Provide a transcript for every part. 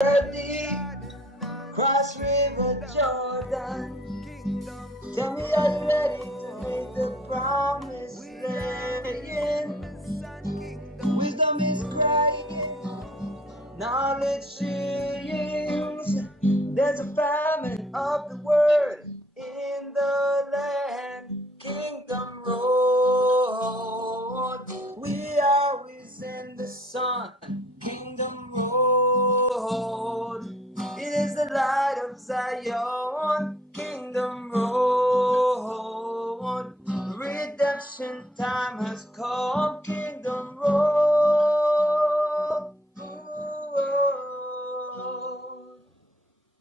Worthy, cross river Jordan. Tell me, are you ready to make the promised land? Wisdom is crying, knowledge sings. There's a famine of the word in the land. Kingdom road, we always in the sun. Kingdom road, it is the light of Zion. Kingdom road, redemption time has come. Kingdom road.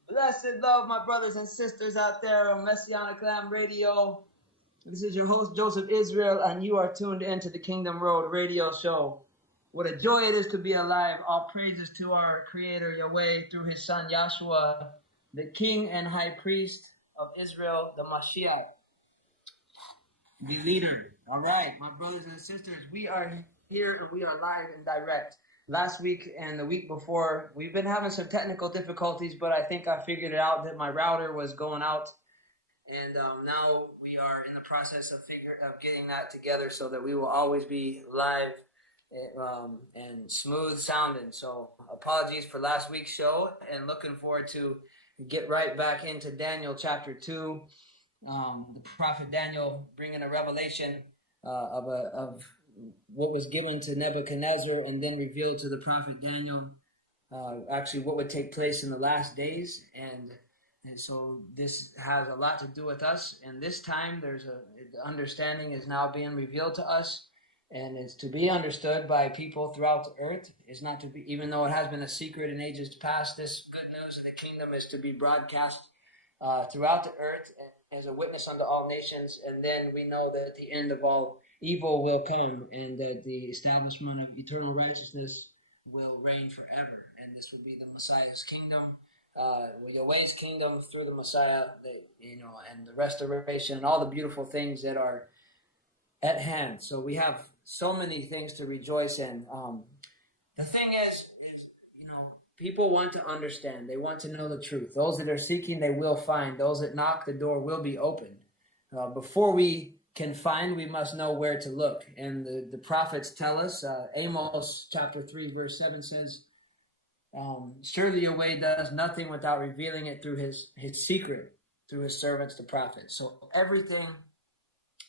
Blessed love, my brothers and sisters out there on Messianic Lamb Radio. This is your host, Joseph Israel, and you are tuned into the Kingdom Road radio show. What a joy it is to be alive. All praises to our Creator, Yahweh, through His Son, Yahshua, the King and High Priest of Israel, the Mashiach, the leader. All right, my brothers and sisters, we are here and we are live and direct. Last week and the week before, we've been having some technical difficulties, but I think I figured it out that my router was going out. And now we are in the process of getting that together so that we will always be live and smooth sounding. So apologies for last week's show, and looking forward to get right back into Daniel chapter 2. The prophet Daniel bringing a revelation of what was given to Nebuchadnezzar and then revealed to the prophet Daniel, actually what would take place in the last days. And so this has a lot to do with us. And this time the understanding is now being revealed to us, and is to be understood by people throughout the earth. It's not to be, even though it has been a secret in ages past, this good news of the kingdom is to be broadcast throughout the earth as a witness unto all nations. And then we know that the end of all evil will come, and that the establishment of eternal righteousness will reign forever. And this will be the Messiah's kingdom, Yahweh's kingdom through the Messiah, and the restoration and all the beautiful things that are at hand. So we have so many things to rejoice in. The thing is, people want to understand. They want to know the truth. Those that are seeking, they will find. Those that knock, the door will be opened. Before we can find, we must know where to look. And the prophets tell us, Amos chapter 3 verse 7 says, surely Yahweh does nothing without revealing it through his secret, through his servants, the prophets. So everything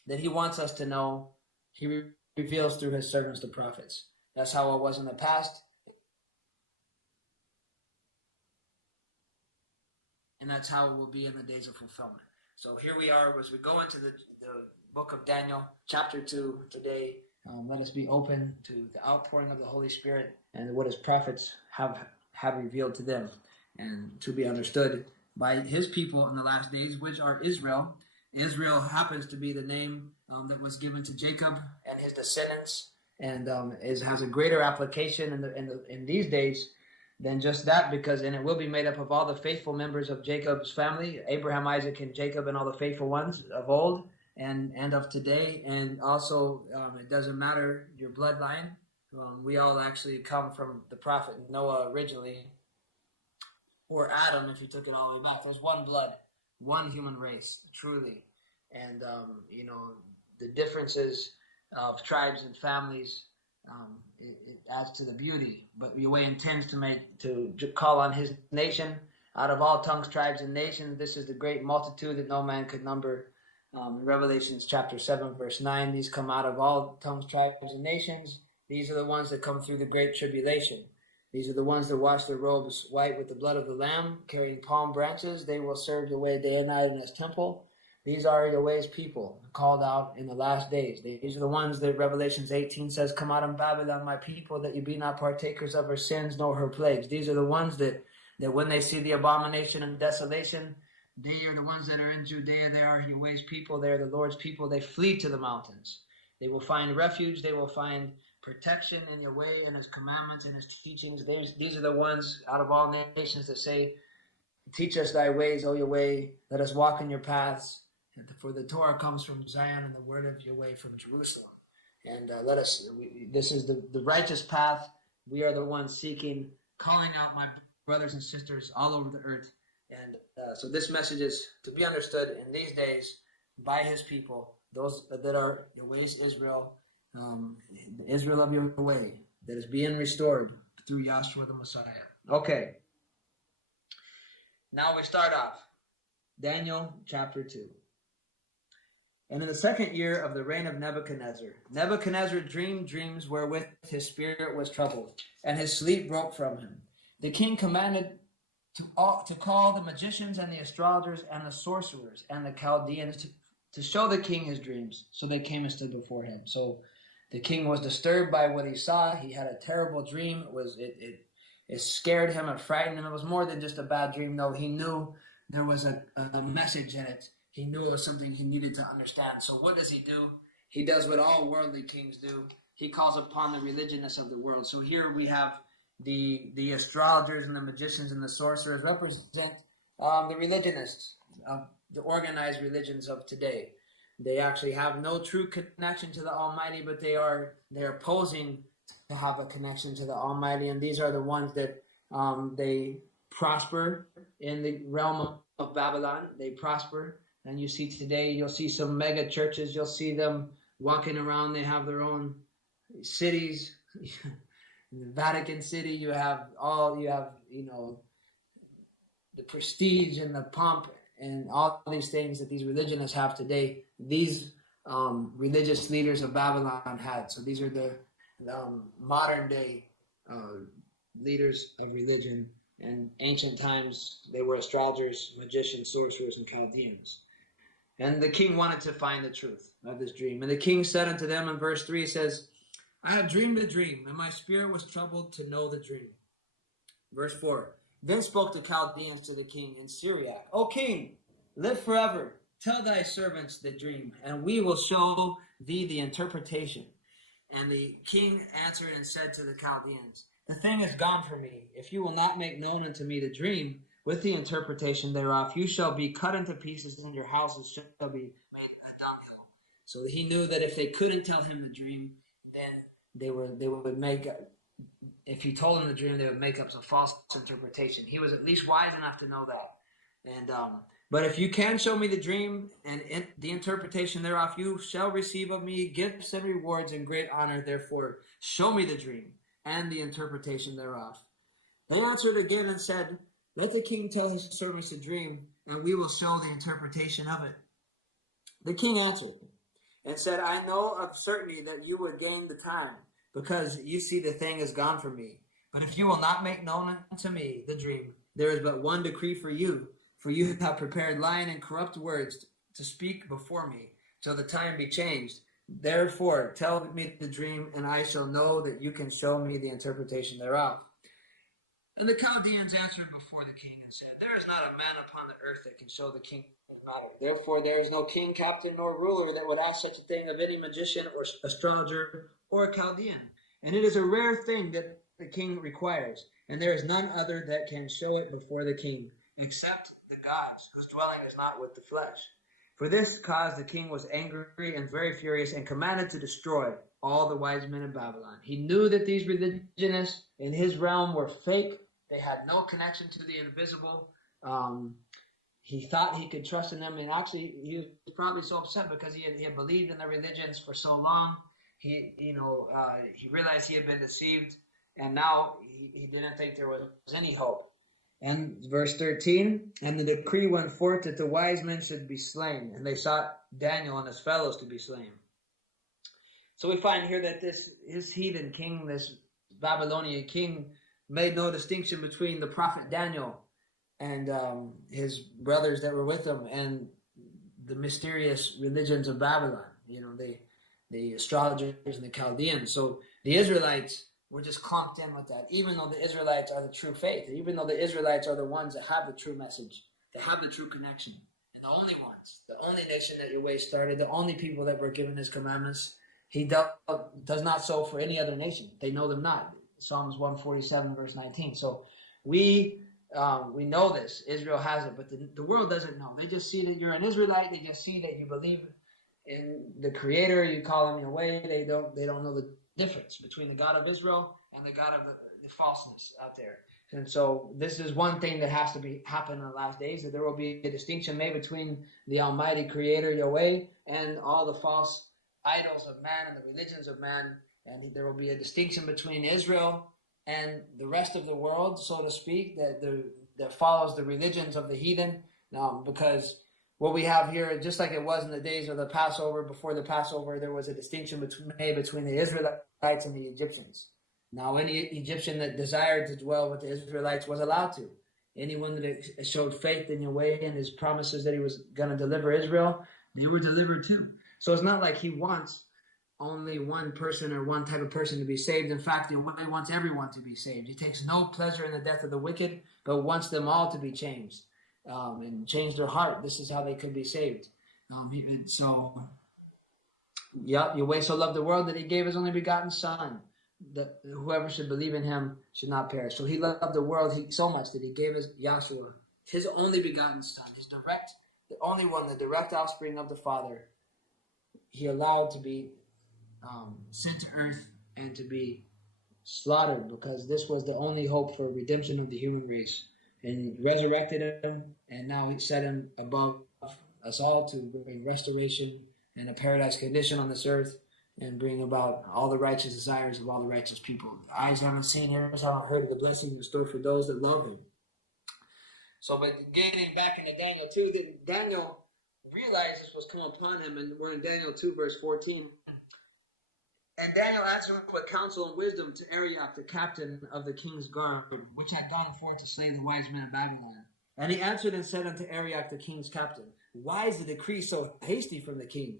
that he wants us to know, he reveals through his servants, the prophets. That's how it was in the past, and that's how it will be in the days of fulfillment. So here we are as we go into the book of Daniel, chapter 2 today. Let us be open to the outpouring of the Holy Spirit and what his prophets have revealed to them, and to be understood by his people in the last days, which are Israel. Israel happens to be the name that was given to Jacob and his descendants, and has a greater application in these days than just that, because it will be made up of all the faithful members of Jacob's family, Abraham, Isaac, and Jacob, and all the faithful ones of old and of today. And also, it doesn't matter your bloodline. We all actually come from the prophet Noah originally, or Adam, if you took it all the way back. There's one blood, one human race, truly. And, the differences of tribes and families, it adds to the beauty. But Yahweh intends to call on his nation out of all tongues, tribes, and nations. This is the great multitude that no man could number. Revelations chapter 7, verse 9, these come out of all tongues, tribes, and nations. These are the ones that come through the great tribulation. These are the ones that wash their robes white with the blood of the Lamb, carrying palm branches. They will serve Yahweh day and night in his temple. These are Yahweh's people, called out in the last days. These are the ones that Revelations 18 says, come out of Babylon, my people, that you be not partakers of her sins nor her plagues. These are the ones that when they see the abomination and desolation, they are the ones that are in Judea. They are Yahweh's people. They are the Lord's people. They flee to the mountains. They will find refuge. They will find protection in Yahweh and his commandments and his teachings. These are the ones out of all nations that say, teach us thy ways, O Yahweh. Let us walk in your paths. For the Torah comes from Zion, and the word of Yahweh from Jerusalem. And this is the righteous path. We are the ones seeking, calling out my brothers and sisters all over the earth. And so this message is to be understood in these days by his people, those that are Yahweh's Israel, Israel of your way, that is being restored through Yahshua the Messiah. Okay. Now we start off. Daniel chapter 2. And in the second year of the reign of Nebuchadnezzar, Nebuchadnezzar dreamed dreams wherewith his spirit was troubled, and his sleep broke from him. The king commanded to call the magicians and the astrologers and the sorcerers and the Chaldeans to show the king his dreams. So they came and stood before him. So the king was disturbed by what he saw. He had a terrible dream. It scared him, it frightened him. It was more than just a bad dream, though. He knew there was a message in it. He knew it was something he needed to understand. So what does he do? He does what all worldly kings do. He calls upon the religionists of the world. So here we have the astrologers and the magicians and the sorcerers represent the religionists, the organized religions of today. They actually have no true connection to the Almighty, but they're posing to have a connection to the Almighty. And these are the ones that they prosper in the realm of Babylon. They prosper. And you see today, you'll see some mega churches. You'll see them walking around. They have their own cities. In the Vatican City, you have the prestige and the pomp and all these things that these religionists have today. These religious leaders of Babylon had. So these are the modern day leaders of religion. And ancient times, they were astrologers, magicians, sorcerers, and Chaldeans. And the king wanted to find the truth of this dream. And the king said unto them, in verse 3, it says, I have dreamed a dream, and my spirit was troubled to know the dream. Verse 4, then spoke the Chaldeans to the king in Syriac, O king, live forever. Tell thy servants the dream, and we will show thee the interpretation. And the king answered and said to the Chaldeans, the thing is gone from me. If you will not make known unto me the dream with the interpretation thereof, you shall be cut into pieces, and your houses shall be made a dunghill. So he knew that if they couldn't tell him the dream, then they would make, if he told them the dream, they would make up some false interpretation. He was at least wise enough to know that. And but if you can show me the dream and the interpretation thereof, you shall receive of me gifts and rewards and great honor. Therefore, show me the dream and the interpretation thereof. They answered again and said, let the king tell his servants the dream, and we will show the interpretation of it. The king answered and said, I know of certainty that you would gain the time, because you see the thing is gone from me. But if you will not make known unto me the dream, there is but one decree for you have prepared lying and corrupt words to speak before me, till the time be changed. Therefore, tell me the dream, and I shall know that you can show me the interpretation thereof. And the Chaldeans answered before the king and said, there is not a man upon the earth that can show the king the matter. Therefore, there is no king, captain, nor ruler that would ask such a thing of any magician or astrologer or Chaldean. And it is a rare thing that the king requires, and there is none other that can show it before the king, except the gods, whose dwelling is not with the flesh. For this cause the king was angry and very furious, and commanded to destroy all the wise men of Babylon. He knew that these religionists in his realm were fake. They had no connection to the invisible. He thought he could trust in them, and actually he was probably so upset because he had believed in the religions for so long. He realized he had been deceived, and now he didn't think there was any hope. And verse 13, and the decree went forth that the wise men should be slain, and they sought Daniel and his fellows to be slain. So we find here that this heathen king, this Babylonian king, made no distinction between the prophet Daniel and his brothers that were with him and the mysterious religions of Babylon, the astrologers and the Chaldeans. So the Israelites were just clumped in with that, even though the Israelites are the true faith, even though the Israelites are the ones that have the true message, that have the true connection, and the only ones, the only nation that Yahweh started, the only people that were given his commandments. He does not so for any other nation. They know them not. Psalms 147, verse 19. So we know this. Israel has it, but the world doesn't know. They just see that you're an Israelite. They just see that you believe in the Creator. You call him Yahweh. They don't know the difference between the God of Israel and the God of the falseness out there. And so this is one thing that has to happen in the last days, that there will be a distinction made between the Almighty Creator, Yahweh, and all the false idols of man and the religions of man. And there will be a distinction between Israel and the rest of the world, so to speak, that follows the religions of the heathen. Because what we have here, just like it was in the days of the Passover, before the Passover, there was a distinction made between the Israelites and the Egyptians. Now, any Egyptian that desired to dwell with the Israelites was allowed to. Anyone that showed faith in Yahweh and his promises that he was going to deliver Israel, they were delivered too. So it's not like he wants only one person or one type of person to be saved. In fact, Yahweh wants everyone to be saved. He takes no pleasure in the death of the wicked, but wants them all to be changed and change their heart. This is how they could be saved. Yahweh so loved the world that he gave his only begotten Son, that whoever should believe in him should not perish. So he loved the world so much that he gave his Yahshua, his only begotten Son, the only one, the direct offspring of the Father. He allowed to be sent to earth and to be slaughtered, because this was the only hope for redemption of the human race. And he resurrected him, and now he set him above us all to bring restoration and a paradise condition on this earth, and bring about all the righteous desires of all the righteous people. Eyes haven't seen, ears haven't heard of the blessing in store for those that love him. So, but getting back into Daniel 2, Daniel realized this was come upon him, and we're in Daniel 2, verse 14. And Daniel answered with counsel and wisdom to Arioch, the captain of the king's guard, which had gone forth to slay the wise men of Babylon. And he answered and said unto Arioch, the king's captain, why is the decree so hasty from the king?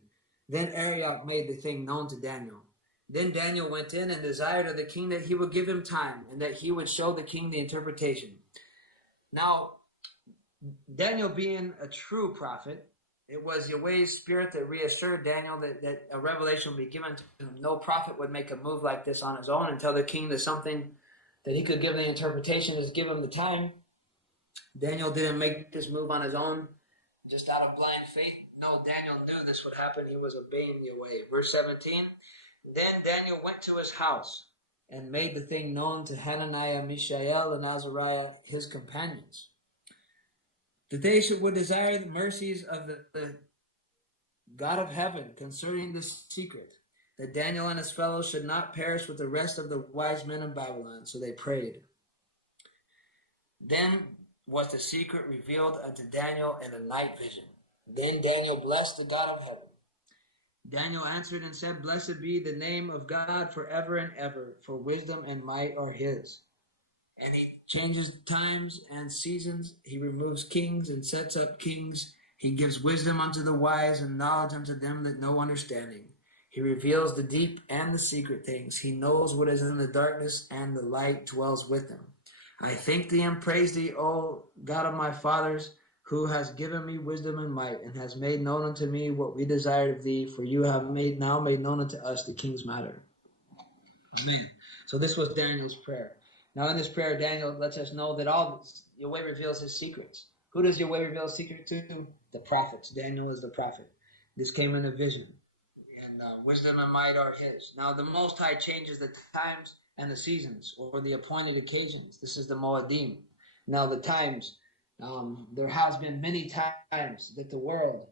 Then Arioch made the thing known to Daniel. Then Daniel went in and desired of the king that he would give him time, and that he would show the king the interpretation. Now, Daniel being a true prophet, it was Yahweh's spirit that reassured Daniel that a revelation would be given to him. No prophet would make a move like this on his own and tell the king that something that he could give the interpretation, is give him the time. Daniel didn't make this move on his own, just out of blind faith. No, Daniel knew this would happen. He was obeying Yahweh. Verse 17, then Daniel went to his house and made the thing known to Hananiah, Mishael, and Azariah, his companions, that they would desire the mercies of the God of heaven concerning this secret, that Daniel and his fellows should not perish with the rest of the wise men of Babylon. So they prayed. Then was the secret revealed unto Daniel in a night vision. Then Daniel blessed the God of heaven. Daniel answered and said, blessed be the name of God forever and ever, for wisdom and might are his. And he changes times and seasons. He removes kings and sets up kings. He gives wisdom unto the wise and knowledge unto them that know understanding. He reveals the deep and the secret things. He knows what is in the darkness, and the light dwells with him. I thank thee and praise thee, O God of my fathers, who has given me wisdom and might, and has made known unto me what we desired of thee, for you have now made known unto us the king's matter. Amen. So this was Daniel's prayer. Now in this prayer, Daniel lets us know that Yahweh reveals his secrets. Who does Yahweh reveal his secret to? The prophets. Daniel is the prophet. This came in a vision. And wisdom and might are his. Now the Most High changes the times and the seasons, or the appointed occasions. This is the Moedim. Now the times, there has been many times that the world,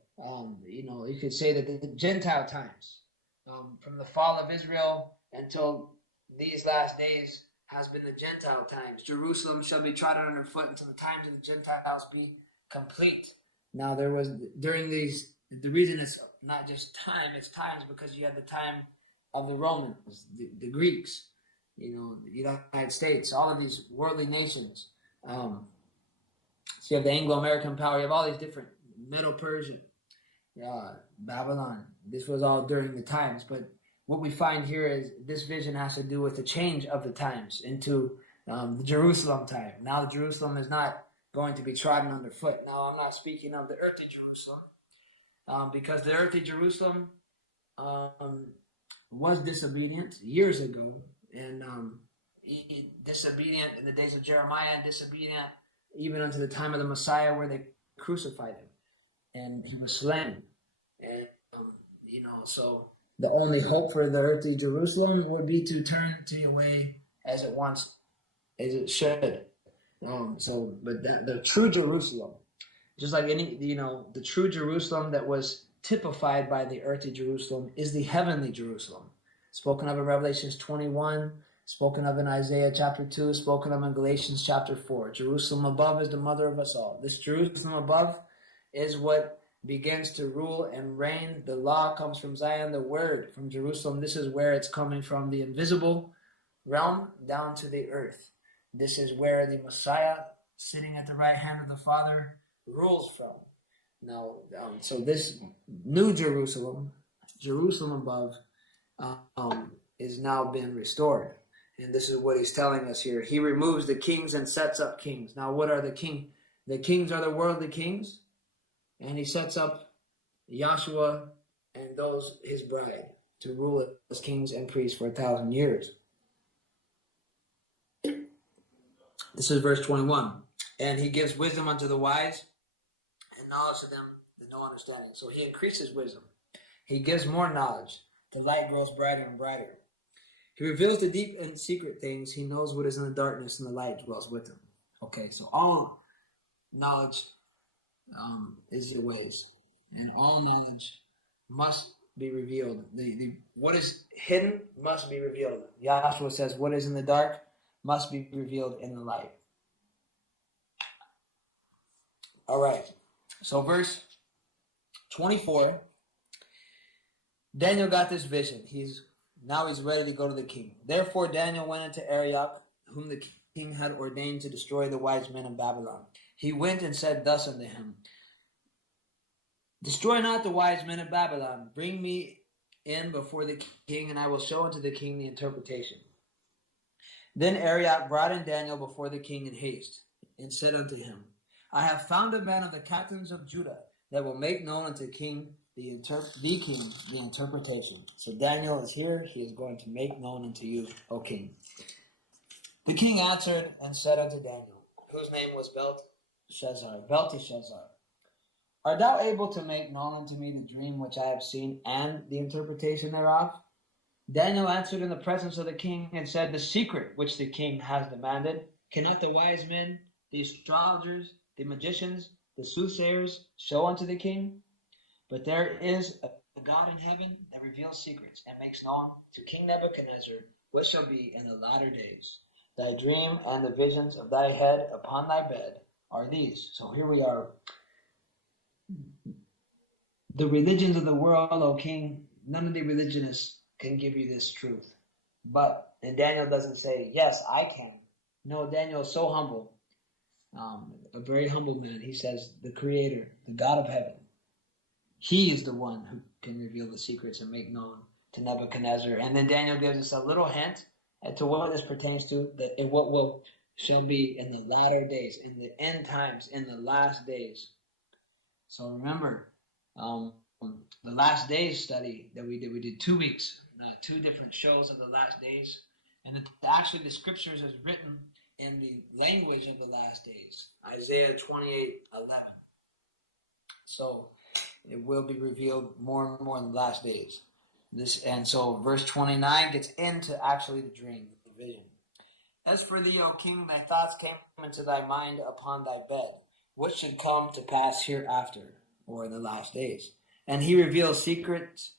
you could say that the Gentile times, from the fall of Israel until these last days, has been the Gentile times. Jerusalem shall be trodden under foot until the times of the Gentiles be complete. Now there was, during these, the reason it's not just time, it's times because you had the time of the Romans, the Greeks, the United States, all of these worldly nations. So you have the Anglo-American power, you have all these different, Middle Persia, Babylon. This was all during the times, but what we find here is this vision has to do with the change of the times into the Jerusalem time. Now Jerusalem is not going to be trodden underfoot. Now I'm not speaking of the earthly Jerusalem, because the earthly Jerusalem was disobedient years ago, and disobedient in the days of Jeremiah, and disobedient even unto the time of the Messiah, where they crucified him and he was slain. And so the only hope for the earthly Jerusalem would be to turn to Yahweh as it should. But the true Jerusalem, just like the true Jerusalem that was typified by the earthly Jerusalem is the heavenly Jerusalem, spoken of in Revelations 21, spoken of in Isaiah chapter 2, spoken of in Galatians chapter 4. Jerusalem above is the mother of us all. This Jerusalem above is what begins to rule and reign. The law comes from Zion, the word from Jerusalem. This is where it's coming from, the invisible realm down to the earth. This is where the Messiah, sitting at the right hand of the Father, rules from. Now, so this new Jerusalem, Jerusalem above, is now being restored. And this is what he's telling us here. He removes the kings and sets up kings. Now, what are the kings? The kings are the worldly kings. And he sets up Yahshua and those, his bride, to rule as kings and priests for 1,000 years. This is verse 21. And he gives wisdom unto the wise, and knowledge to them that know understanding. So he increases wisdom. He gives more knowledge. The light grows brighter and brighter. He reveals the deep and secret things. He knows what is in the darkness, and the light dwells with him. Okay, so all knowledge is the ways, and all knowledge must be revealed. What is hidden must be revealed. Yahshua says, what is in the dark must be revealed in the light. All right. So verse 24, Daniel got this vision. He's ready to go to the king. Therefore Daniel went into Arioch, whom the king had ordained to destroy the wise men in Babylon. He went and said thus unto him, destroy not the wise men of Babylon. Bring me in before the king, and I will show unto the king the interpretation. Then Arioch brought in Daniel before the king in haste, and said unto him, I have found a man of the captains of Judah that will make known unto the king the interpretation. So Daniel is here. He is going to make known unto you, O king. The king answered and said unto Daniel, whose name was Belteshazzar, art thou able to make known unto me the dream which I have seen and the interpretation thereof? Daniel answered in the presence of the king and said, the secret which the king has demanded, cannot the wise men, the astrologers, the magicians, the soothsayers show unto the king? But there is a God in heaven that reveals secrets and makes known to King Nebuchadnezzar what shall be in the latter days. Thy dream and the visions of thy head upon thy bed are these. So here we are. The religions of the world, O king, none of the religionists can give you this truth. And Daniel doesn't say, yes, I can. No, Daniel is so humble. A very humble man. He says, the Creator, the God of heaven, he is the one who can reveal the secrets and make known to Nebuchadnezzar. And then Daniel gives us a little hint as to what this pertains to, that what shall be in the latter days, in the end times, in the last days. So remember, the last days study that we did 2 weeks, 2 different shows of the last days. And actually the scriptures is written in the language of the last days, Isaiah 28:11. So it will be revealed more and more in the last days. So verse 29 gets into actually the dream, the vision. As for thee, O king, thy thoughts came into thy mind upon thy bed, what should come to pass hereafter, or in the last days. And he reveals secrets.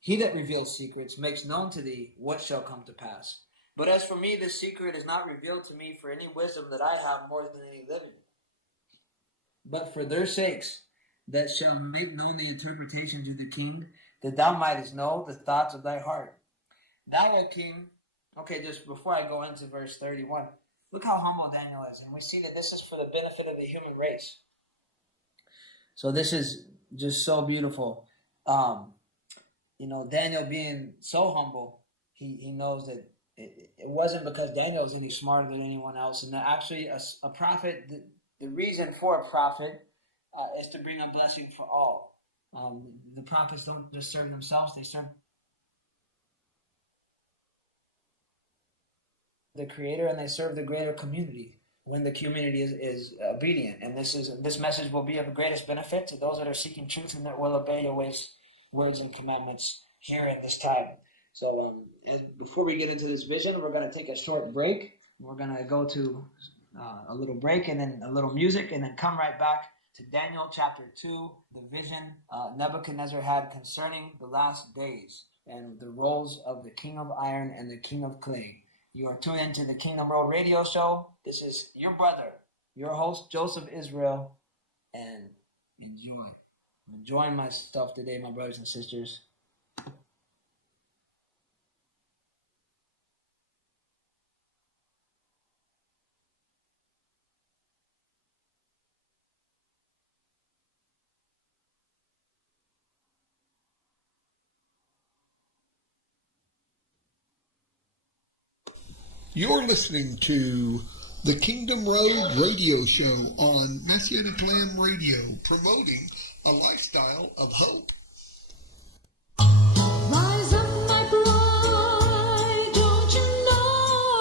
He that reveals secrets makes known to thee what shall come to pass. But as for me, this secret is not revealed to me for any wisdom that I have more than any living, but for their sakes that shall make known the interpretation to the king, that thou mightest know the thoughts of thy heart. Thou, O king, okay, just before I go into verse 31, look how humble Daniel is. And we see that this is for the benefit of the human race. So this is just so beautiful. Daniel being so humble, he knows that it wasn't because Daniel was any smarter than anyone else. And that actually a prophet, the reason for a prophet is to bring a blessing for all. The prophets don't just serve themselves, they serve the Creator, and they serve the greater community when the community is obedient. And this message will be of the greatest benefit to those that are seeking truth and that will obey your ways, words, and commandments here in this time. So before we get into this vision, we're going to take a short break. We're going to go to a little break and then a little music, and then come right back to Daniel chapter 2, the vision Nebuchadnezzar had concerning the last days and the roles of the king of iron and the king of clay. You are tuned into the Kingdom Road Radio Show. This is your brother, your host, Joseph Israel, and enjoy. I'm enjoying my stuff today, my brothers and sisters. You're listening to the Kingdom Road Radio Show on Messianic Lamb Radio, promoting a lifestyle of hope. Rise up, my bride, don't you know?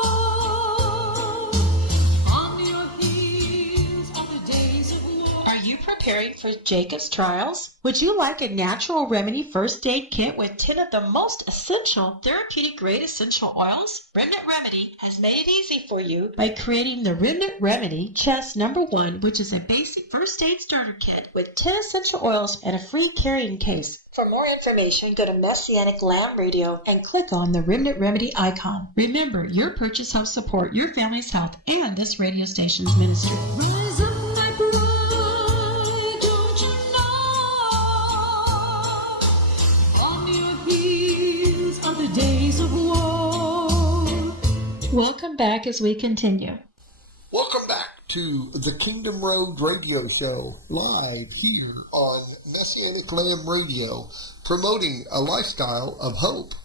On your heels are the days of war. Are you preparing for Jacob's trials? Would you like a natural remedy first aid kit with 10 of the most essential therapeutic grade essential oils? Remnant Remedy has made it easy for you by creating the Remnant Remedy Chest No. 1, which is a basic first aid starter kit with 10 essential oils and a free carrying case. For more information, go to Messianic Lamb Radio and click on the Remnant Remedy icon. Remember, your purchase helps support your family's health and this radio station's ministry. Rise up, my bride, don't you know? On your heels are the days of war. Welcome back as we continue. Welcome back to the Kingdom Road Radio Show, live here on Messianic Lamb Radio, promoting a lifestyle of hope.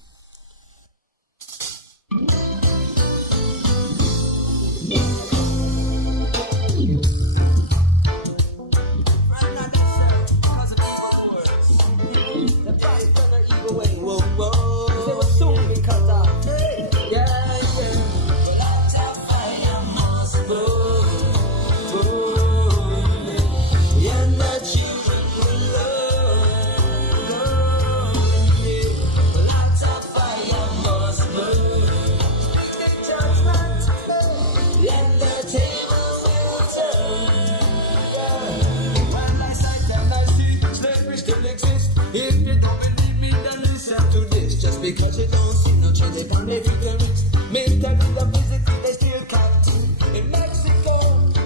Because you don't see no change upon the figures. Mentally, the physically, they still counting. In Mexico,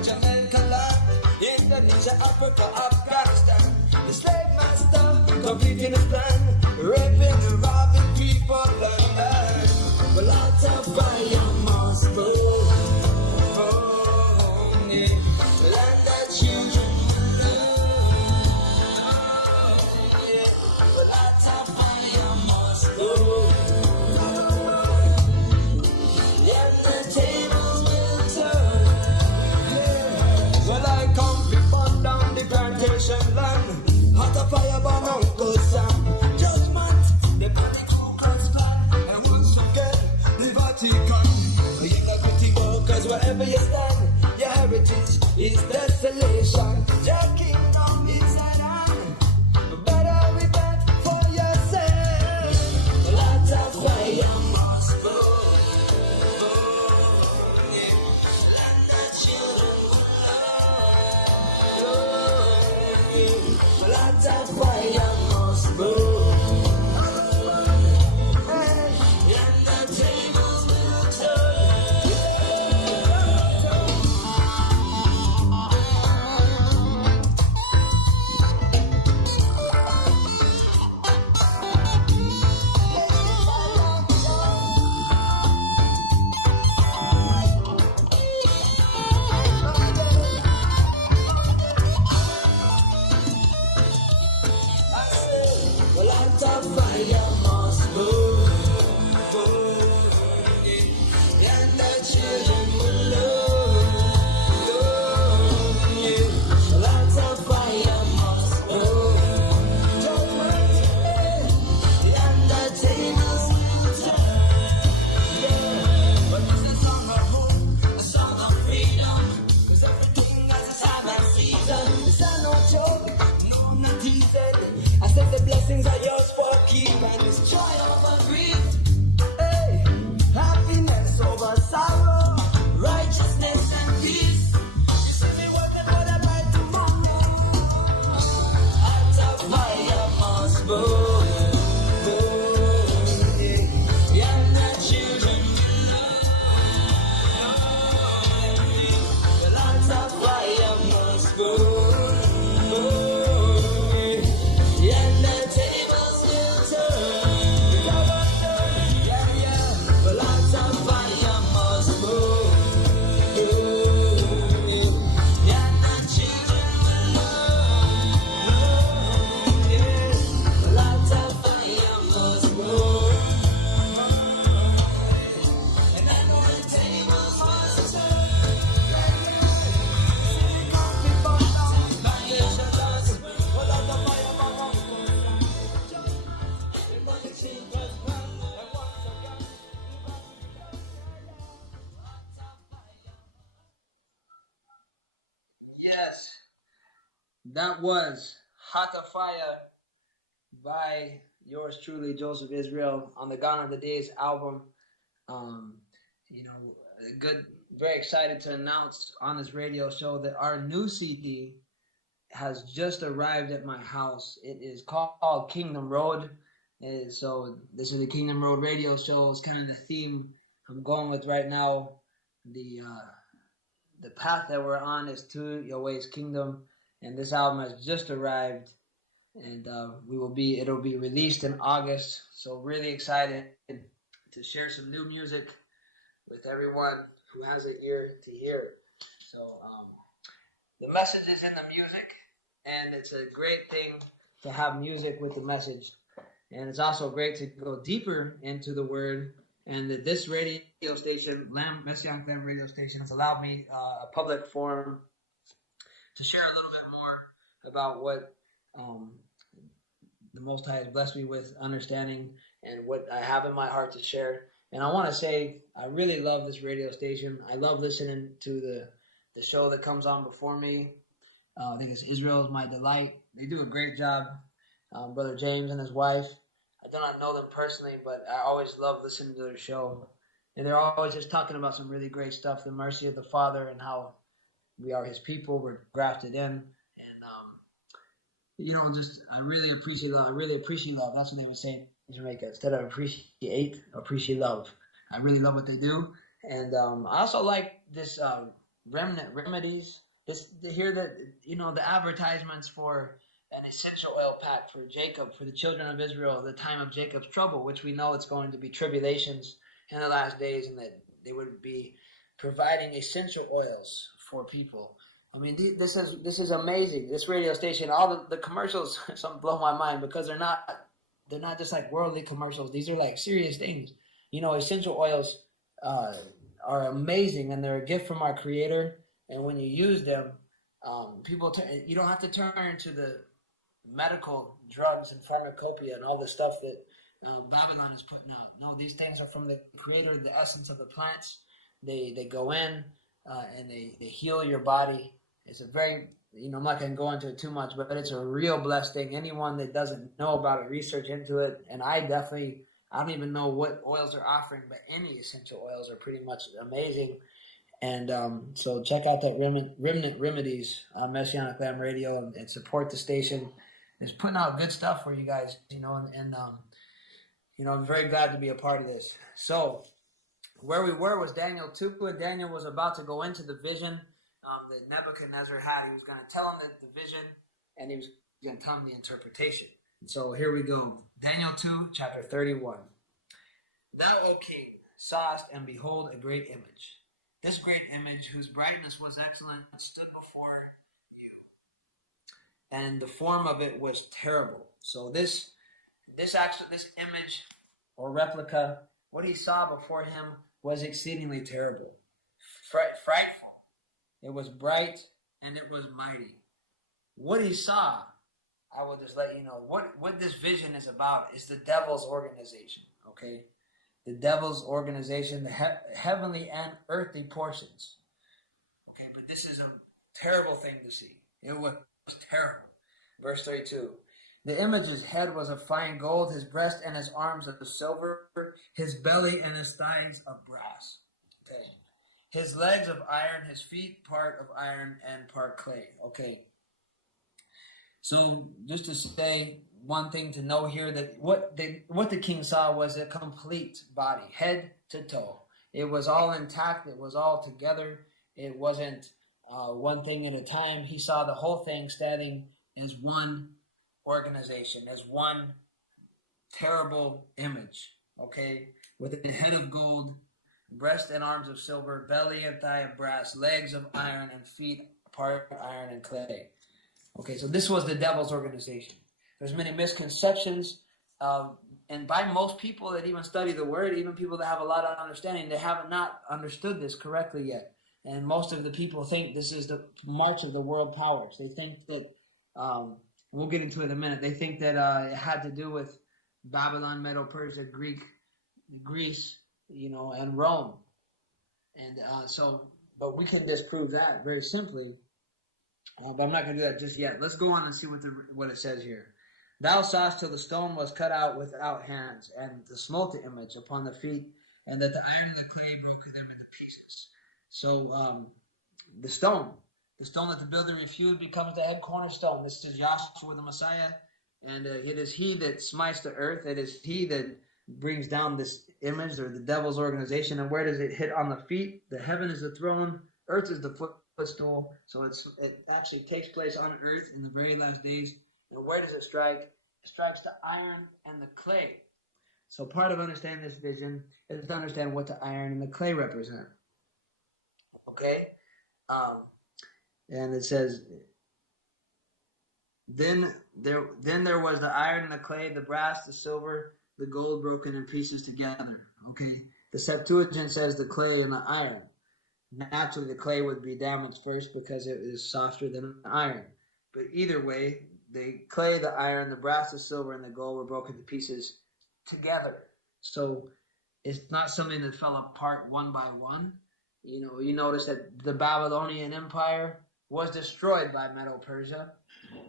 Jamaica, land, Indonesia, Africa, Afghanistan. The slave master completing his plan, raping and robbing people land. Well, out of fire must burn. Land that children will learn. Well, out of fire must burn. Fire burn Uncle Sam. Judgment, the panic who comes back. And once again, the Vatican. You know, pretty workers, wherever you stand, your heritage is desolation. Your kingdom is at hand. Better repent for yourself. A lot of fire must burn. Land that children will learn. Lots of fire must burn. And the tables will turn. Well, That was Hakafaya by yours truly, Joseph Israel, on the Gone Are the Days album. You know, very excited to announce on this radio show that our new CD has just arrived at my house. It is called Kingdom Road. And so this is the Kingdom Road radio show. It's kind of the theme I'm going with right now. The path that we're on is to Yahweh's kingdom, and this album has just arrived, and it'll be released in August. So really excited to share some new music with everyone who has an ear to hear. So the message is in the music, and it's a great thing to have music with the message. And it's also great to go deeper into the word. And this radio station, Messianic Lamb radio station, has allowed me a public forum to share a little bit more about what the Most High has blessed me with understanding and what I have in my heart to share. And I want to say I really love this radio station. I love listening to the show that comes on before me. I think it's Israel is My Delight. They do a great job. Brother James and his wife. I do not know them personally, but I always love listening to their show. And they're always just talking about some really great stuff, the mercy of the Father and how we are his people, we're grafted in. And, I really appreciate love. I really appreciate love. That's what they would say in Jamaica. Instead of appreciate love. I really love what they do. And I also like this remnant remedies. To hear that, the advertisements for an essential oil pack for Jacob, for the children of Israel, the time of Jacob's trouble, which we know it's going to be tribulations in the last days, and that they would be providing essential oils for people. I mean, this is amazing. This radio station, all the commercials, some blow my mind because they're not just like worldly commercials. These are like serious things. Essential oils are amazing, and they're a gift from our Creator. And when you use them, you don't have to turn to the medical drugs and pharmacopoeia and all the stuff that Babylon is putting out. No, these things are from the Creator, the essence of the plants. They go in and they heal your body. It's a very, I'm not going to go into it too much, but it's a real blessed thing. Anyone that doesn't know about it, research into it. And I don't even know what oils they're offering, but any essential oils are pretty much amazing. And so check out that Remnant Remedies on Messianic Lamb Radio and support the station. It's putting out good stuff for you guys, and I'm very glad to be a part of this. So where we were was Daniel 2, and Daniel was about to go into the vision that Nebuchadnezzar had. He was going to tell him the vision, and he was going to tell him the interpretation. So here we go. Daniel 2, chapter 31. Thou, O king, sawest, and behold, a great image. This great image, whose brightness was excellent, stood before you, and the form of it was terrible. So this image or replica, what he saw before him was exceedingly terrible, frightful. It was bright and it was mighty. What he saw, I will just let you know, what this vision is about is the devil's organization, okay? The devil's organization, the heavenly and earthly portions. Okay, but this is a terrible thing to see. It was terrible. Verse 32. The image's head was of fine gold, his breast and his arms of silver, his belly and his thighs of brass. Okay. His legs of iron, his feet part of iron and part clay. Okay. So just to say one thing to know here, that what the king saw was a complete body, head to toe. It was all intact. It was all together. It wasn't one thing at a time. He saw the whole thing standing as one organization, as one terrible image, okay? With a head of gold, breast and arms of silver, belly and thigh of brass, legs of iron, and feet part of iron and clay. Okay, so this was the devil's organization. There's many misconceptions, and by most people that even study the word, even people that have a lot of understanding, they have not understood this correctly yet. And most of the people think this is the march of the world powers. They think that, we'll get into it in a minute, they think that it had to do with Babylon, Medo-Persia, Greece, and Rome. And but we can disprove that very simply But I'm not going to do that just yet. Let's go on and see what it says here. Thou sawest till the stone was cut out without hands, and the smote the image upon the feet, and that the iron and the clay broke them into pieces. So the stone that the builder refused becomes the head cornerstone. This is Yahshua the Messiah, and it is he that smites the earth. It is he that brings down this image, or the devil's organization. And where does it hit on the feet? The heaven is the throne, earth is the footstool. So it actually takes place on earth in the very last days. And where does it strike? It strikes the iron and the clay. So part of understanding this vision is to understand what the iron and the clay represent. Okay? And it says, Then there was the iron and the clay, the brass, the silver, the gold broken in pieces together. Okay? The Septuagint says the clay and the iron. Naturally, the clay would be damaged first because it is softer than iron. But either way, the clay, the iron, the brass, the silver, and the gold were broken to pieces together. So it's not something that fell apart one by one. You notice that the Babylonian Empire was destroyed by Medo-Persia.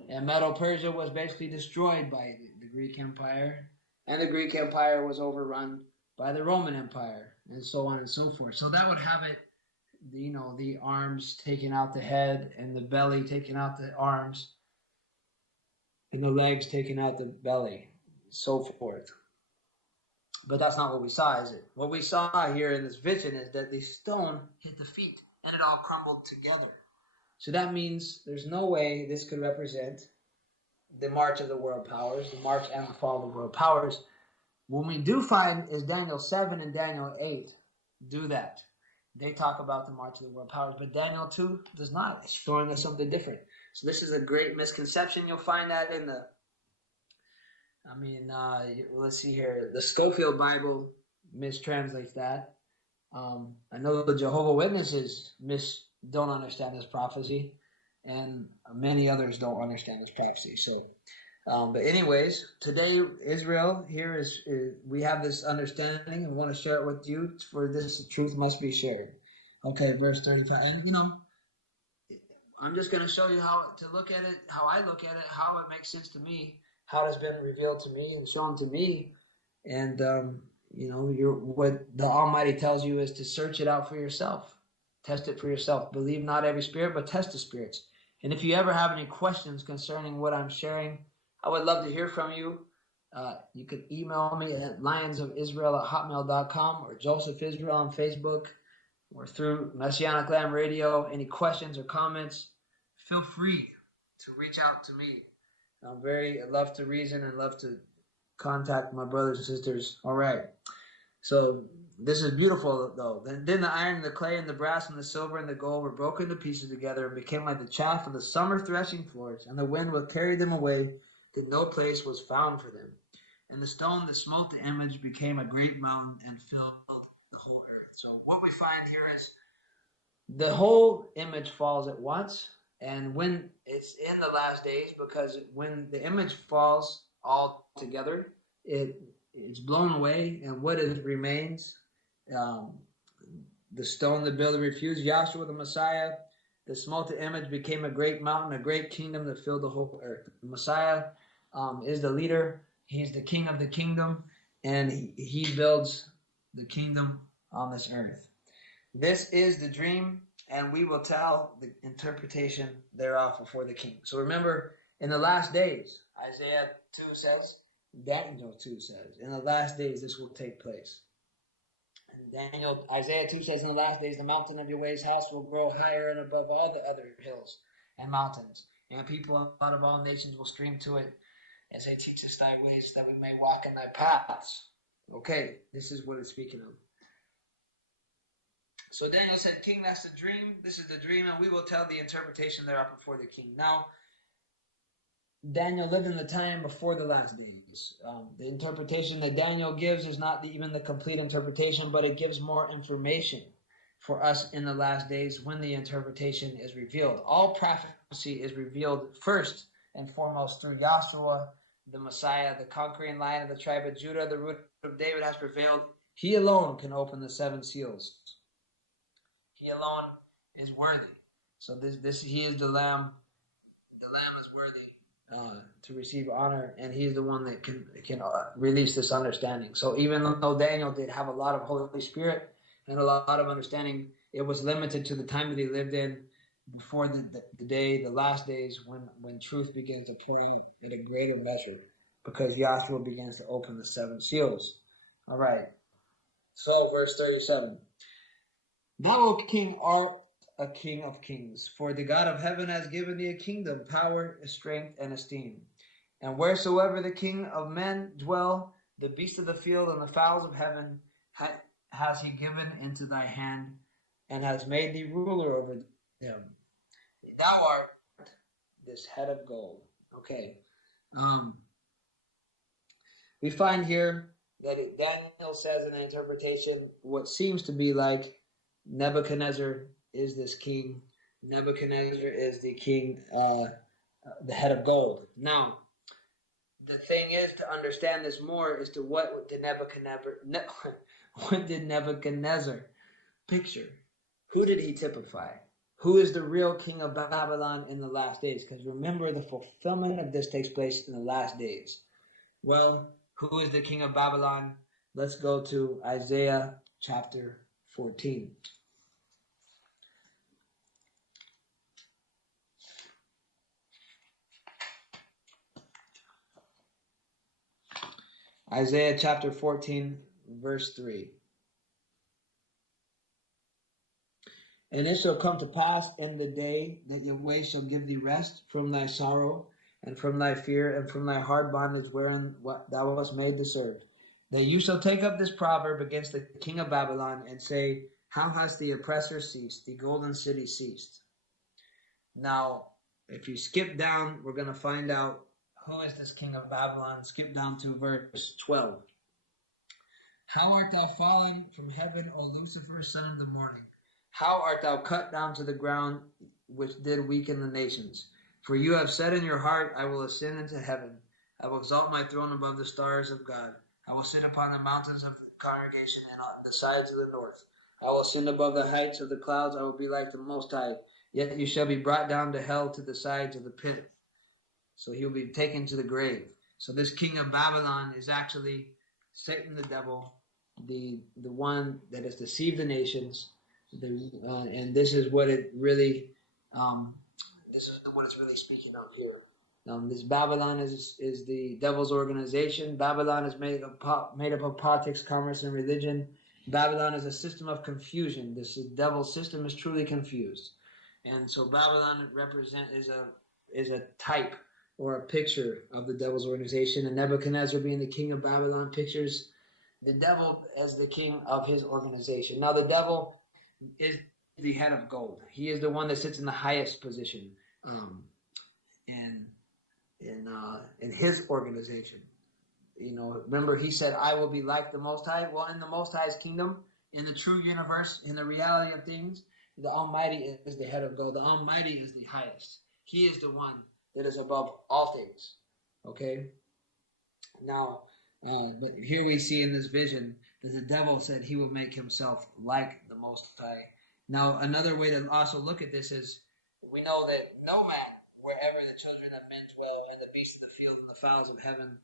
And Medo-Persia was basically destroyed by the Greek Empire. And the Greek Empire was overrun by the Roman Empire, and so on and so forth. So that would have it, the arms taking out the head, and the belly taking out the arms, and the legs taking out the belly, so forth. But that's not what we saw, is it? What we saw here in this vision is that the stone hit the feet, and it all crumbled together. So that means there's no way this could represent the march of the world powers, the march and the fall of the world powers. When we do find is Daniel 7 and Daniel 8 do that. They talk about the march of the world powers, but Daniel 2 does not. It's showing us something different. So this is a great misconception. You'll find that in let's see here. The Scofield Bible mistranslates that. I know the Jehovah's Witnesses don't understand this prophecy, and many others don't understand this prophecy. So, but anyways, today Israel here is we have this understanding, and we want to share it with you. For this truth must be shared. Okay, verse 35. And I'm just going to show you how to look at it, how I look at it, how it makes sense to me, how it has been revealed to me and shown to me, and what the Almighty tells you is to search it out for yourself. Test it for yourself. Believe not every spirit, but test the spirits. And if you ever have any questions concerning what I'm sharing, I would love to hear from you. You could email me at lionsofisrael@hotmail.com, or Joseph Israel on Facebook, or through Messianic Lamb Radio. Any questions or comments, feel free to reach out to me. I love to reason and love to contact my brothers and sisters. All right. So this is beautiful, though. Then the iron, the clay, and the brass, and the silver, and the gold were broken to pieces together and became like the chaff of the summer threshing floors, and the wind would carry them away, till no place was found for them. And the stone that smote the image became a great mountain and filled the whole earth. So what we find here is the whole image falls at once, and when it's in the last days, because when the image falls all together, it's blown away, and what remains? The stone the builder refused, Yahshua the Messiah, the smote the image became a great mountain, a great kingdom that filled the whole earth. The Messiah is the leader. He's the king of the kingdom, and he builds the kingdom on this earth. This is the dream, and we will tell the interpretation thereof before the king. So remember, in the last days, Isaiah 2 says, Daniel 2 says, in the last days this will take place. And Isaiah 2 says, in the last days the mountain of Yahweh's house will grow higher and above all the other hills and mountains. And people out of all nations will stream to it as they teach us thy ways, that we may walk in thy paths. Okay, this is what it's speaking of. So Daniel said, King, that's the dream. This is the dream, and we will tell the interpretation thereof before the king. Now, Daniel lived in the time before the last days. The interpretation that Daniel gives is not even the complete interpretation, but it gives more information for us in the last days when the interpretation is revealed. All prophecy is revealed first and foremost through Yahshua, the Messiah, the conquering Lion of the tribe of Judah. The root of David has prevailed. He alone can open the 7 seals. He alone is worthy. So he is the Lamb Lamb is worthy to receive honor, and he's the one that can release this understanding. So even though Daniel did have a lot of Holy Spirit and a lot of understanding, it was limited to the time that he lived in before the last days when truth begins to pour in at a greater measure, because Yahshua begins to open the 7 seals. All right. So verse 37. Thou, O King, art a King of kings, for the God of heaven has given thee a kingdom, power, strength, and esteem. And wheresoever the king of men dwell, the beasts of the field and the fowls of heaven has he given into thy hand, and has made thee ruler over them. Thou art this head of gold. Okay. We find here that Daniel says in the interpretation what seems to be like Nebuchadnezzar is this king. Nebuchadnezzar is the king, the head of gold. Now, the thing is to understand this more is to what did Nebuchadnezzar picture? Who did he typify? Who is the real king of Babylon in the last days? Because remember, the fulfillment of this takes place in the last days. Well, who is the king of Babylon? Let's go to Isaiah chapter 14. Isaiah chapter 14, verse 3. And it shall come to pass in the day that Yahweh shall give thee rest from thy sorrow and from thy fear and from thy hard bondage wherein thou wast made to serve, that you shall take up this proverb against the king of Babylon and say, how has the oppressor ceased, the golden city ceased? Now, if you skip down, we're going to find out who is this king of Babylon. Skip down to verse 12. How art thou fallen from heaven, O Lucifer, son of the morning? How art thou cut down to the ground, which did weaken the nations? For you have said in your heart, I will ascend into heaven. I will exalt my throne above the stars of God. I will sit upon the mountains of the congregation and on the sides of the north. I will ascend above the heights of the clouds. I will be like the Most High. Yet you shall be brought down to hell, to the sides of the pit. So he will be taken to the grave. So this king of Babylon is actually Satan, the devil, the one that has deceived the nations. And this is what it really, this is what it's really speaking of here. This Babylon is the devil's organization. Babylon is made up of politics, commerce, and religion. Babylon is a system of confusion. This devil's system is truly confused. And so Babylon is a type or a picture of the devil's organization. And Nebuchadnezzar, being the king of Babylon, pictures the devil as the king of his organization. Now the devil is the head of gold. He is the one that sits in the highest position in his organization. You know, remember he said, I will be like the Most High. Well, in the Most High's kingdom, in the true universe, in the reality of things, the Almighty is the head of gold. The Almighty is the highest. He is the one that is above all things. Okay? Now, here we see in this vision that the devil said he will make himself like the Most High. Now, another way to also look at this is, we know that no man, wherever the children of men dwell, and the beasts of the field and the fowls of heaven,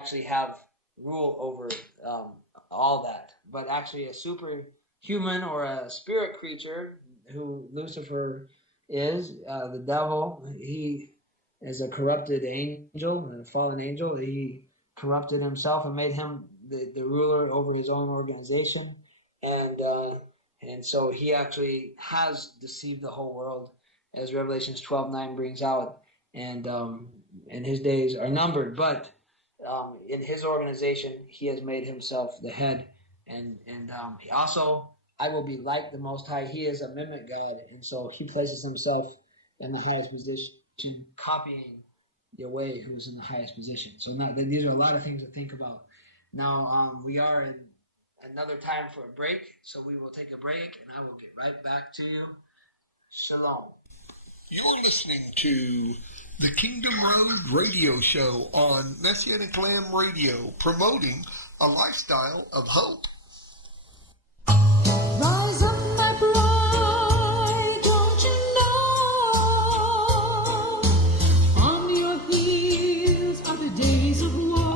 actually have rule over all that. But actually a superhuman or a spirit creature, who Lucifer is, the devil, he is a corrupted angel, a fallen angel. He corrupted himself and made him the ruler over his own organization. And so he actually has deceived the whole world, as Revelations 12:9 brings out. And his days are numbered. But in his organization, he has made himself the head. And he also, I will be like the Most High. He is a mimic God. And so he places himself in the highest position, copying Yahweh, who is in the highest position. So now, these are a lot of things to think about. Now, we are in another time for a break. So we will take a break, and I will get right back to you. Shalom. You're listening to the Kingdom Road Radio Show on Messianic Lamb Radio, promoting a lifestyle of hope. Rise up, my bride, don't you know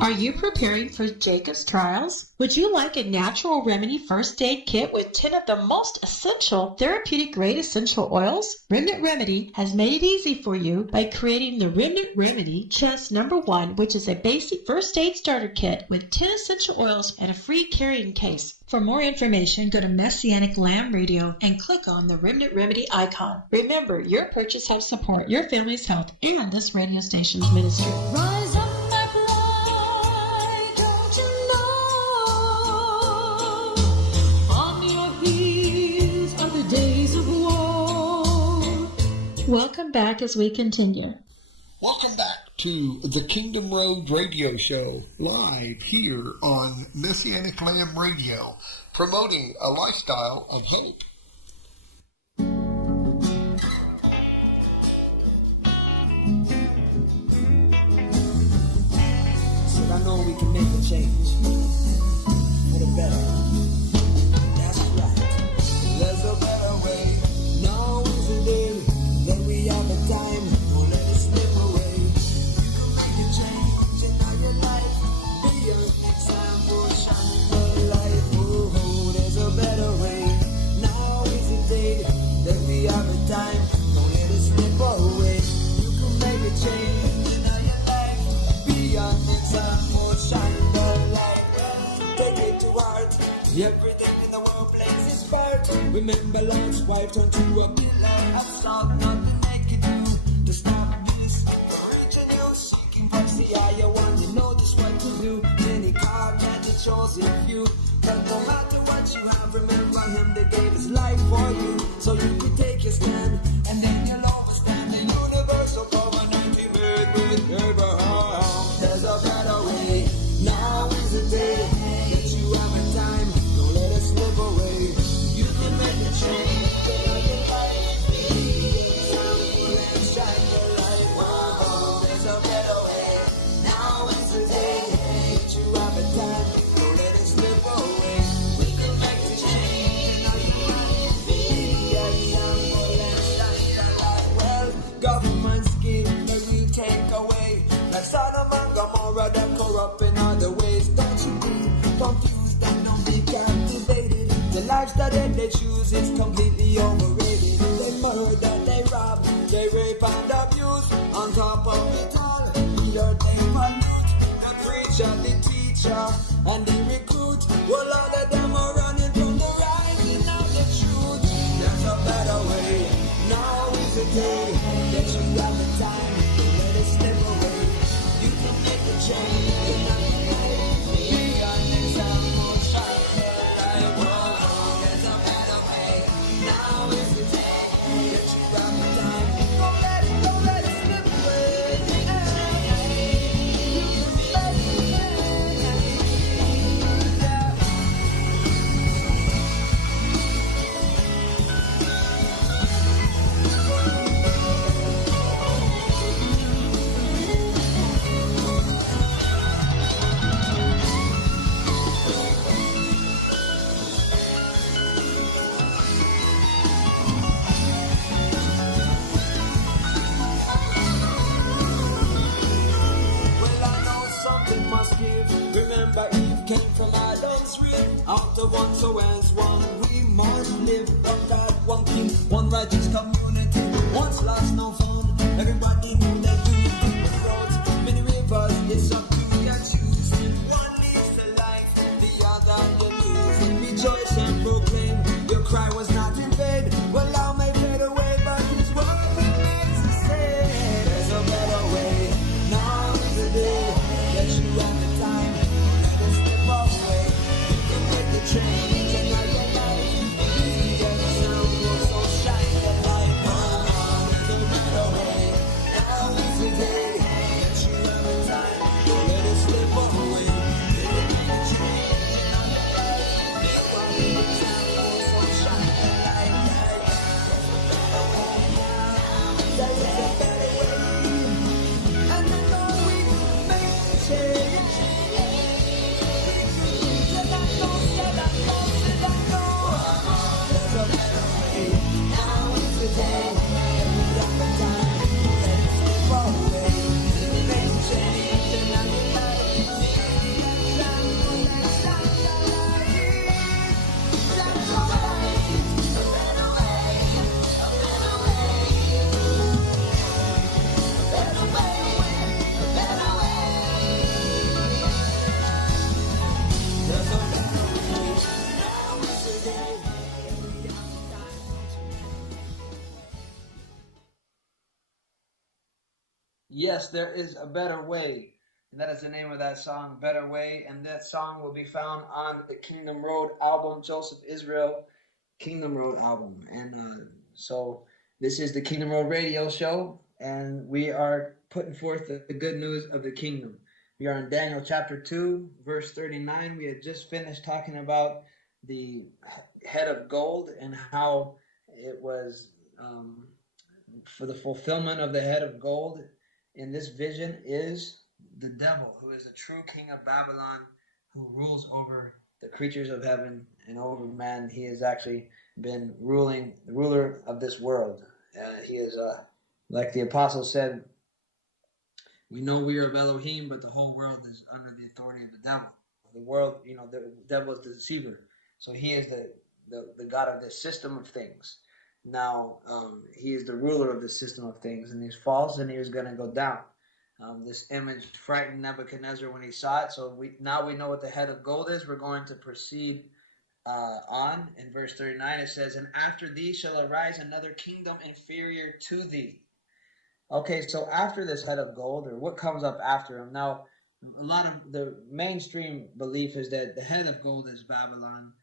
Are you preparing for Jacob's trials? Would you like a natural remedy first aid kit with 10 of the most essential therapeutic grade essential oils? Remnant Remedy has made it easy for you by creating the Remnant Remedy Chest Number 1, which is a basic first aid starter kit with 10 essential oils and a free carrying case. For more information, go to Messianic Lamb Radio and click on the Remnant Remedy icon. Remember, your purchase helps support your family's health and this radio station's ministry. Rise up, my bride, don't you know? On your heels are the days of war. Welcome back as we continue. Welcome back to the Kingdom Road Radio Show, live here on Messianic Lamb Radio, promoting a lifestyle of hope. Said I know we can make a change for the better. That's right. There's a better way. Now is the day that we have a time. Don't let it slip away. You can make a change in all your life. Be an example, shine the light. Oh, there's a better way. Now is the day that we have a time. Don't let it slip away. You can make a change in all your life. Be an example, shine the light. Take it to heart. Everything in the world plays its part. Remember Lord's wife turned to a pillar of salt. Nothing they could do to stop this. Reaching you, seeking for the higher one. You know just what to do. Many called that the chosen few. But no matter what you have, remember him that gave his life for you. So you can take your stand, and then you'll understand the universal covenant he made with Abraham. There's a better way. Now is the day that you have a time. Don't let it slip away. You can make a change. Shine your light. Oh, there's a better way. Now is the day that you have a time. Don't let it slip away. We can make a change. Be the example and shine your light. Well, government scheme that we take away. Like Sodom and Gomorrah, they're corrupt in other ways. Don't you be confused and don't be captivated. The lifestyle that they choose is completely overrated. They murder, they rob, they rape and abuse. On top of it all, leader they pollute. The preacher, the teacher, and the recruit. Well, all of them are running from the rising of the truth. There's a better way. Now is the day that you have the time. Don't let it slip away. You can make a change in your life. Be an example, shine your light. Oh, there's a better way. Now is the day that you have the time. Don't let it slip away. You can make a Well, I know something must give. Remember, Eve came from Adam's rib. Out of one, so as one, we must live. One God, one King, one righteous community. Once lost, now found. Everybody knew that you different roads, many rivers. It's up to you choose. One leads to life, the other you lose. Rejoice and proclaim your cry was not in vain. Well, I may fade away, but his word remains the same. There's a better way. Now is the day that you have the time. Let it slip away. You can make a change in all your life. Be the example, so shine the light. Oh, there's a better Yes, there is a better way. And that is the name of that song, Better Way. And that song will be found on the Kingdom Road album, Joseph Israel Kingdom Road album. And so this is the Kingdom Road Radio Show, and we are putting forth the good news of the kingdom. We are in Daniel chapter 2, verse 39. We had just finished talking about the head of gold and how it was for the fulfillment of the head of gold in this vision is the devil, who is the true king of Babylon, who rules over the creatures of heaven and over man. He has actually been the ruler of this world. He is, like the apostle said, we know we are of Elohim, but the whole world is under the authority of the devil. The world, the devil is the deceiver. So he is the God of this system of things. Now, he is the ruler of the system of things, and he's false, and he is going to go down. This image frightened Nebuchadnezzar when he saw it. So now we know what the head of gold is. We're going to proceed on. In verse 39, it says, "And after thee shall arise another kingdom inferior to thee." Okay, so after this head of gold, or what comes up after him? Now, a lot of the mainstream belief is that the head of gold is Babylon.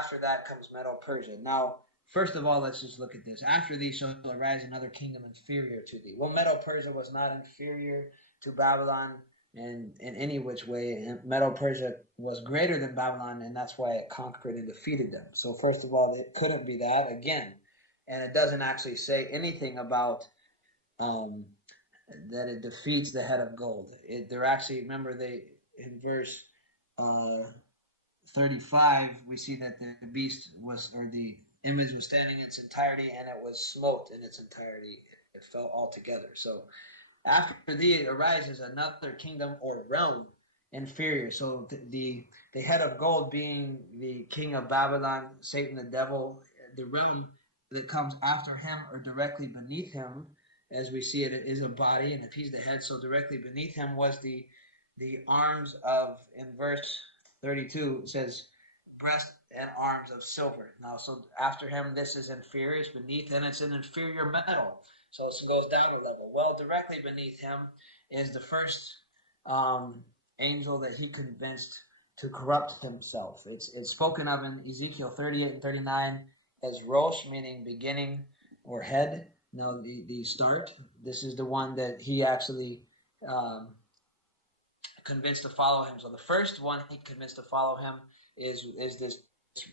After that comes Medo-Persia. Now, first of all, let's just look at this. After thee shall arise another kingdom inferior to thee. Well, Medo-Persia was not inferior to Babylon in any which way. And Medo-Persia was greater than Babylon, and that's why it conquered and defeated them. So first of all, it couldn't be that again. And it doesn't actually say anything about that it defeats the head of gold. They're actually, remember, in verse 35, we see that the beast was, or the image was standing in its entirety, and it was smote in its entirety. It fell altogether. So after thee arises another kingdom or realm inferior. So the head of gold being the king of Babylon, Satan, the devil, the realm that comes after him or directly beneath him, as we see it, it is a body, and if he's the head, so directly beneath him was the arms of, in verse 32, it says, breast and arms of silver. Now, so after him, this is inferior, it's beneath, and it's an inferior metal. So it goes down a level. Well, directly beneath him is the first angel that he convinced to corrupt himself. It's spoken of in Ezekiel 38 and 39 as Rosh, meaning beginning or head. Now, the start, this is the one that he actually convinced to follow him. So the first one he convinced to follow him is this,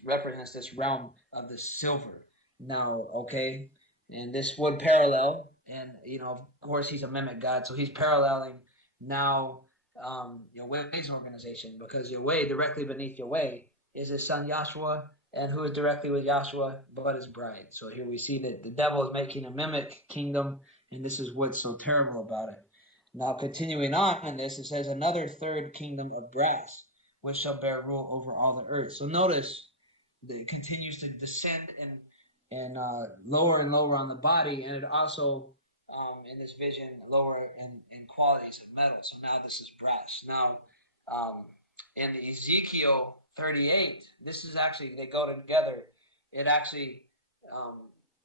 represents this realm of the silver. Now, okay, and this would parallel, and of course he's a mimic God, so he's paralleling now Yahweh's organization, because Yahweh, directly beneath Yahweh, is his son Yahshua, and who is directly with Yahshua but his bride. So here we see that the devil is making a mimic kingdom, and this is what's so terrible about it. Now, continuing on in this, it says, another third kingdom of brass, which shall bear rule over all the earth. So notice that it continues to descend and lower and lower on the body, and it also, in this vision, lower in qualities of metal. So now this is brass. Now, in the Ezekiel 38, this is actually, they go together. It actually,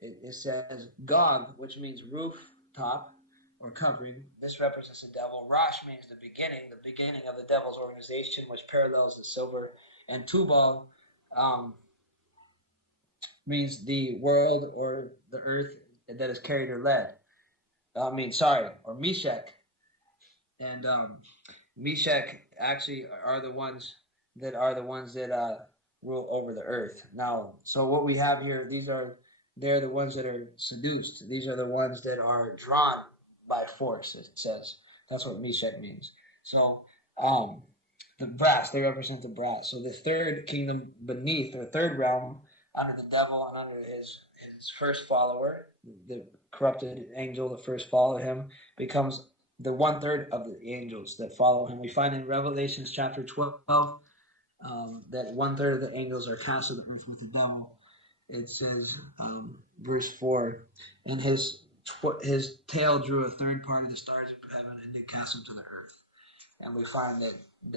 it says Gog, which means rooftop or covering. This represents the devil. Rosh means the beginning of the devil's organization, which parallels the silver. And Tubal means the world or the earth that is carried or led. Or Meshach. And Meshach actually are the ones that rule over the earth. Now, so what we have here, they're the ones that are seduced. These are the ones that are drawn by force, it says. That's what Meshach means. So, the brass, they represent the brass. So the third kingdom beneath, or third realm, under the devil and under his first follower, the corrupted angel, the first follower him, becomes the 1/3 of the angels that follow him. We find in Revelation chapter 12 that 1/3 of the angels are cast to the earth with the devil. It says, verse 4, and his tail drew a third part of the stars of heaven and did cast them to the earth. And we find that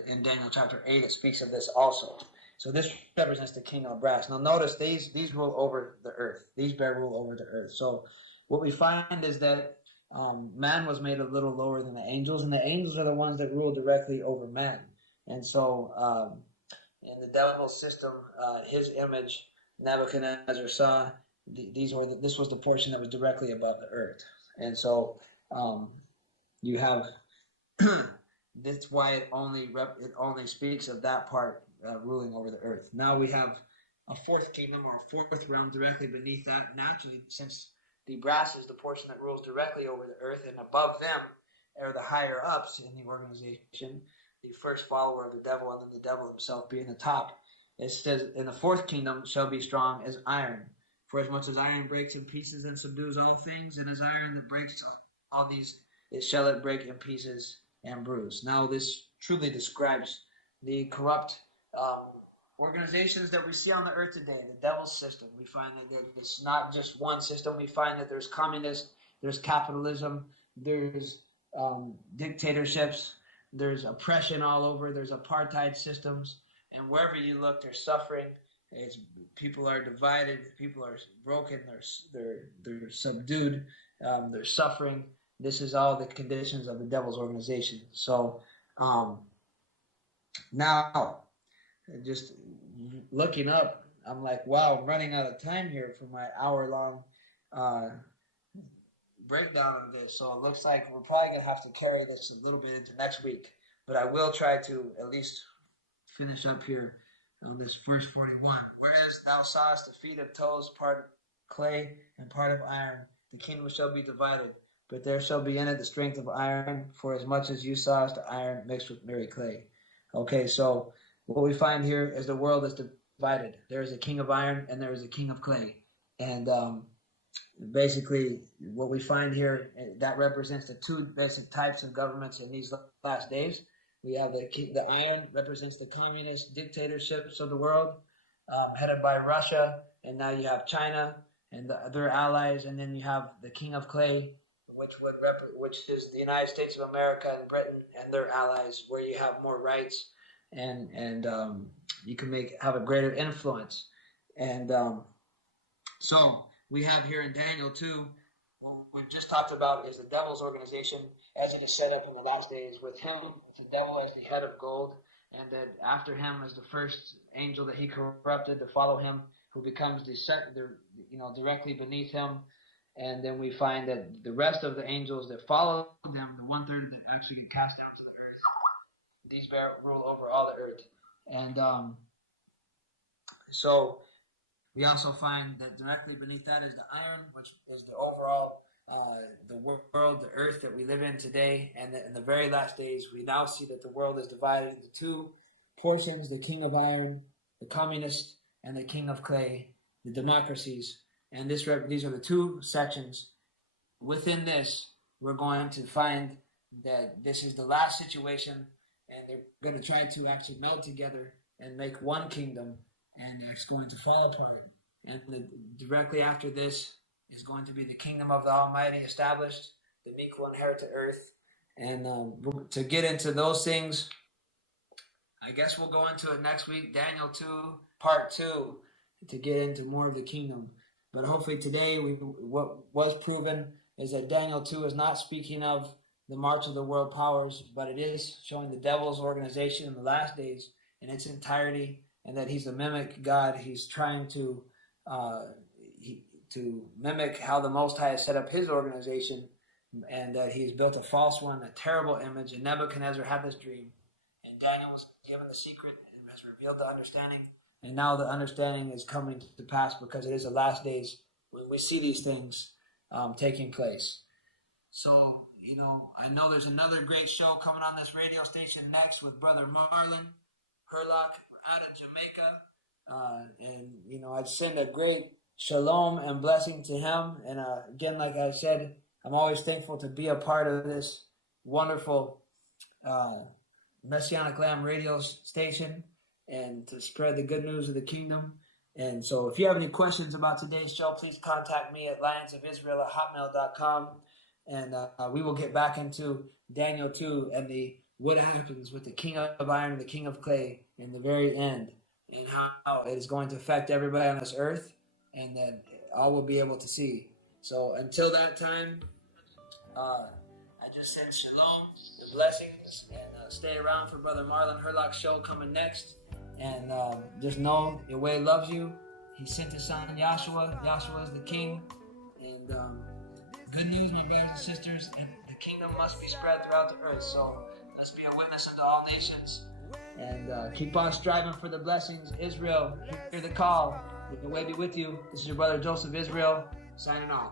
in Daniel chapter 8 it speaks of this also. So this represents the kingdom of brass. Now notice these rule over the earth. These bear rule over the earth. So what we find is that man was made a little lower than the angels, and the angels are the ones that rule directly over man. And so, in the devil's system, his image, Nebuchadnezzar saw. This was the portion that was directly above the earth, and so you have. That's why it only speaks of that part ruling over the earth. Now we have a fourth kingdom or a fourth realm directly beneath that. Naturally, since the brass is the portion that rules directly over the earth, and above them are the higher ups in the organization, the first follower of the devil, and then the devil himself being the top. It says, "In the fourth kingdom shall be strong as iron. For as much as iron breaks in pieces and subdues all things, and as iron that breaks all these, it shall it break in pieces and bruise." Now this truly describes the corrupt organizations that we see on the earth today, the devil's system. We find that it's not just one system. We find that there's communism, there's capitalism, there's dictatorships, there's oppression all over, there's apartheid systems, and wherever you look, there's suffering. People are divided, people are broken, they're subdued, they're suffering. This is all the conditions of the devil's organization. So now, just looking up, I'm like, wow, I'm running out of time here for my hour-long breakdown of this. So it looks like we're probably going to have to carry this a little bit into next week. But I will try to at least finish up here on this verse 41. "Whereas thou sawest the feet of toes, part of clay and part of iron, the kingdom shall be divided. But there shall be in it the strength of iron, for as much as you sawest the iron mixed with merry clay." Okay, so what we find here is the world is divided. There is a king of iron and there is a king of clay. And basically what we find here, that represents the two basic types of governments in these last days. We have the iron represents the communist dictatorships of the world, headed by Russia, and now you have China and their allies, and then you have the king of clay, which is the United States of America and Britain and their allies, where you have more rights and you can have a greater influence. And so we have here in Daniel 2, what we've just talked about is the devil's organization as it is set up in the last days, with him, the devil as the head of gold, and that after him is the first angel that he corrupted to follow him, who becomes directly beneath him. And then we find that the rest of the angels that follow them, the 1/3 that actually get cast down to the earth, these rule over all the earth. And so we also find that directly beneath that is the iron, which is the overall, the world, the earth that we live in today. And in the very last days, we now see that the world is divided into two portions: the king of iron, the communist, and the king of clay, the democracies. And these are the two sections. Within this, we're going to find that this is the last situation, and they're going to try to actually meld together and make one kingdom, and it's going to fall apart. And directly after this is going to be the kingdom of the Almighty established. The meek will inherit the earth. And to get into those things, I guess we'll go into it next week, Daniel 2, part 2, to get into more of the kingdom. But hopefully today, what was proven is that Daniel 2 is not speaking of the march of the world powers, but it is showing the devil's organization in the last days in its entirety, and that he's a mimic God. He's trying to mimic how the Most High has set up his organization, and that he's built a false one, a terrible image. And Nebuchadnezzar had this dream, and Daniel was given the secret and has revealed the understanding. And now the understanding is coming to pass, because it is the last days when we see these things taking place. So, I know there's another great show coming on this radio station next with Brother Marlon Herlock out of Jamaica. And I'd send a great shalom and blessing to him. And again, like I said, I'm always thankful to be a part of this wonderful Messianic Lamb radio station, and to spread the good news of the kingdom. And so if you have any questions about today's show, please contact me at lionsofisrael@hotmail.com. And we will get back into Daniel 2 and what happens with the king of iron and the king of clay in the very end, and how it is going to affect everybody on this earth, and that all will be able to see. So until that time, I just said shalom, the blessings, and stay around for Brother Marlon Herlock's show coming next. And just know Yahweh loves you. He sent his son Yahshua. Yahshua is the king. And good news, my brothers and sisters. The kingdom must be spread throughout the earth. So let's be a witness unto all nations. And keep on striving for the blessings. Israel, hear the call. Yahweh be with you. This is your brother Joseph Israel, signing off.